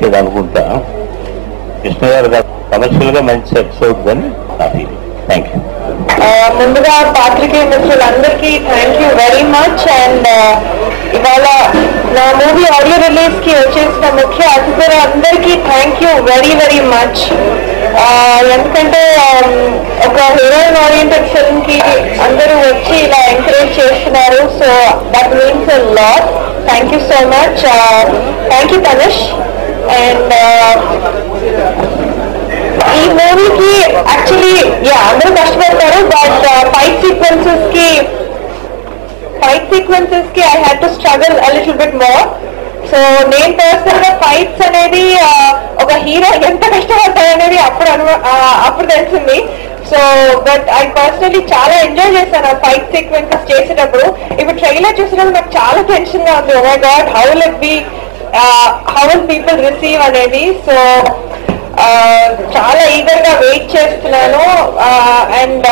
వచ్చేది అనుకుంటా. కృష్ణ గారు కమర్షియల్ గా మంచి ఎపిసోడ్ అని నా ఫీలింగ్. Thank you. ముందుగా పాత్రికేయ మిత్రులందరికీ thank you very much. And ఇవాళ నా మూవీ ఆడియో రిలీజ్ కి వచ్చేసిన ముఖ్య అతిథులు అందరికీ thank you very very much. ఎందుకంటే ఒక హీరోయిన్ ఓరియంటెడ్ ఫిల్మ్ కి అందరూ వచ్చి ఇలా ఎంకరేజ్ చేస్తున్నారు. So that means a lot. Thank you so much. Thank you Tanush. And ఈ మూవీకి యాక్చువల్లీ అందరూ కష్టపడతారు, బట్ ఫైట్ సీక్వెన్సెస్ కి I had to struggle a little bit more. So నేను పర్సనల్ గా ఫైట్స్ అనేది ఒక హీరో ఎంత కష్టపడతారనేది అప్పుడు తెలిసింది. సో బట్ ఐ పర్సనలీ చాలా ఎంజాయ్ చేశాను ఆ ఫైట్ సీక్వెన్సెస్ చేసేటప్పుడు. ఇప్పుడు ట్రైలర్ చూసినప్పుడు నాకు చాలా టెన్షన్ గా ఉంది. Oh my God, how will people receive అనేది. సో చాలా ఈగర్ గా వెయిట్ చేస్తున్నాను. అండ్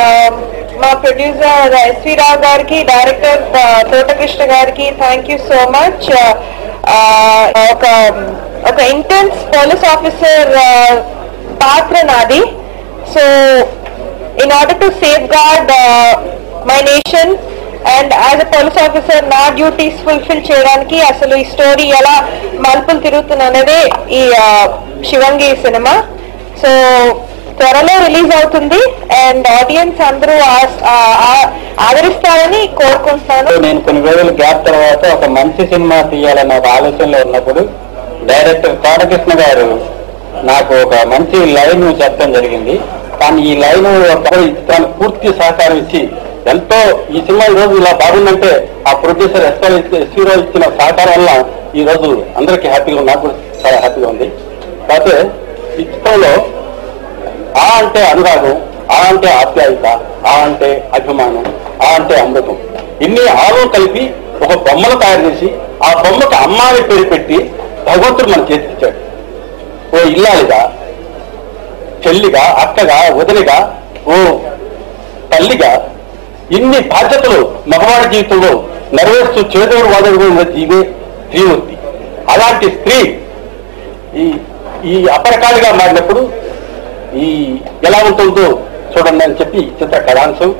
మా ప్రొడ్యూసర్ ఎస్వి రావు గారికి, డైరెక్టర్ తోటకృష్ణ గారికి థ్యాంక్ యూ సో మచ్. ఒక ఇంటెన్స్ పోలీస్ ఆఫీసర్ పాత్ర నాది. So in order to safe gourd my nation and as a police officer నా డ్యూటీస్ ఫుల్ఫిల్ చేయడానికి అసలు ఈ స్టోరీ ఎలా మలుపులు తిరుగుతుంది అనేది ఈ శివంగి సినిమా. సో త్వరలో రిలీజ్ అవుతుంది అండ్ ఆడియన్స్ అందరూ ఆదరిస్తారని కోరుకుంటున్నాను. నేను కొన్ని రోజుల గ్యాప్ తర్వాత ఒక మంచి సినిమా తీయాలన్న ఒక ఆలోచనలో ఉన్నప్పుడు డైరెక్టర్ తోటకృష్ణ గారు నాకు ఒక మంచి లైన్ చెప్పడం జరిగింది. కానీ ఈ లైన్ చిత్రానికి పూర్తి సహకారం ఇచ్చి ఎంతో ఈ సినిమా ఈ రోజు ఇలా బాగుందంటే ఆ ప్రొడ్యూసర్ ఎస్వీరావు ఇచ్చిన సహకారం వల్ల ఈ రోజు అందరికీ హ్యాపీగా, నాకు కూడా చాలా హ్యాపీగా ఉంది. కాకపోతే ఈ చిత్రంలో ఆ అంటే అనురాగం, ఆ అంటే ఆప్యాయత, ఆ అంటే అభిమానం, ఆ అంటే అమృతం, ఇన్ని ఆలో కలిపి ఒక బొమ్మను తయారు చేసి ఆ బొమ్మకు అమ్మాయి పేరు పెట్టి భగవంతుడు మన చేతికిచ్చాడు. ఓ ఇల్లాలిగా, చెల్లిగా, అక్కగా, వదిలిగా, ఓ తల్లిగా ఇన్ని బాధ్యతలు మగవాడి జీవితంలో నెరవేరుస్తూ చేదోడు వాదోడు ఉన్న జీవే స్త్రీమూర్తి. అలాంటి స్త్రీ ఈ అపరకాలుగా మారినప్పుడు ఎలా ఉంటుందో చూడండి అని చెప్పి చిత్ర కథాంశం.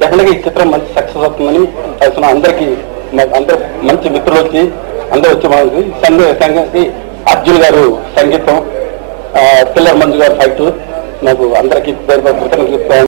డెఫినెట్గా ఈ చిత్రం మంచి సక్సెస్ అవుతుందని తెలుసుకున్నాం. అందరూ మంచి మిత్రులు వచ్చి అందరూ వచ్చి మనకి సంగతి అర్జున్ గారు సంగీతం, పిల్లర్ మంజు గారు ఫైట్, నాకు అందరికీ పేరు కృతజ్ఞతలు చెప్తాను.